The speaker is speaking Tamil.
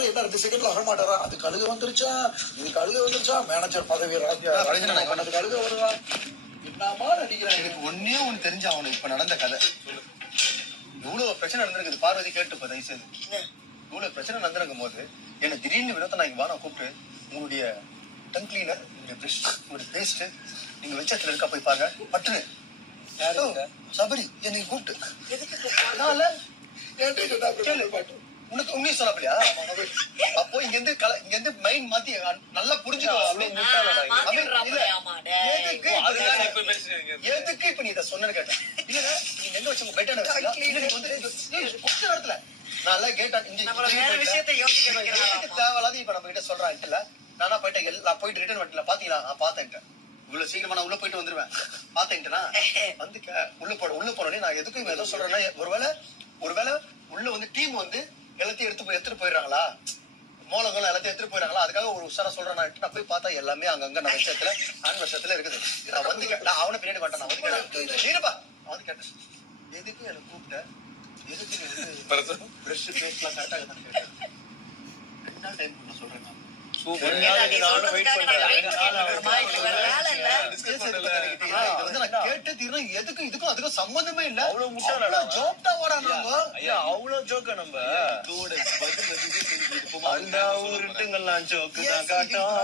டைரக்டர் என்ன 2 செகண்ட்ல வர மாட்டாரா? அது கழுக வந்துருச்சா, இது கழுக வந்துருச்சா, மேனேஜர் பதவி பண்ணது கழுக வருவா. என்னமா நடிக்கிறேன். எனக்கு ஒன்னே ஒண்ணு தெரிஞ்ச அவனுக்கு இப்ப நடந்த கதை. இவ்வளவு பிரச்சனை நடந்திருக்குது. பார்வதி கேட்டு தயவு செய்து. இவ்வளவு பிரச்சனை நடந்திருக்கும் போது என்ன திடீர்னு வினோத நாய்க்கு வா, நான் கூப்பிட்டு உங்களுடைய டங் கிளீனர், உங்களுடைய பிரஷ், உங்களுடைய பேஸ்ட் நீங்க வெச்சத்துல இருக்கா போய் பாருங்க பட்டுன்னு. சபரி என்னை கூப்பிட்டு உனக்கு உண்மையை சொல்லப்படியா? அப்போ இங்க இருந்து மைண்ட் மாத்தி நல்லா புரிஞ்சுக்கோ. எதுக்கு இப்ப நீ இதை சொன்னு கேட்டேன். இல்ல நீங்க எங்க வச்சு பெட்டான இடத்துல நான் கேட்டேன். தேவையில்லாத இப்ப நம்ம கிட்ட சொல்றான். நானா போயிட்டேன், நான் போயிட்டு ரிட்டர்ன் வரல. பாத்தீங்களா? பாத்தேன். இவ்வளவு சீக்கிரமா நான் உள்ள போயிட்டு வந்துருவேன். பாத்தேன்ட்டா வந்து உள்ள போனோடனே நான் எதுக்கும் ஏதோ சொல்றேன்னா, ஒருவேளை உள்ள வந்து டீம் வந்து எல்லாத்தையும் எடுத்துட்டு போயிடுறாங்களா, மூலங்கள் எல்லாத்தையும் எடுத்துட்டு போயிடறாங்களா, அதுக்காக ஒரு உஷாரா சொல்றேன். நான் போய் பார்த்தா எல்லாமே அங்கங்க நம்ம விஷயத்துல ஆண் வருஷத்துல இருக்குது. நான் வந்து நான் அவனை பின்னாடி மாட்டேன். நான் வந்து நீனப்பா அவன் வந்து கேட்டேன், எதுக்கு என்ன கூப்பிட்ட, எதுக்கு நீ வந்து பிரஷ் பேஸ்ட்லாம் கரெக்டாக தான் கேட்டேன். 2 நாள் டைம் நான் சொல்றேன். எதுக்கும் இதுக்கும் அதுக்கும் சம்பந்தமே இல்ல. அவ்வளவு ஜோக்கா வராங்க. அவ்வளவு ஜோக்க நம்ம அந்த ஊருட்டுங்கெல்லாம் ஜோக்கு தான் காட்டும்.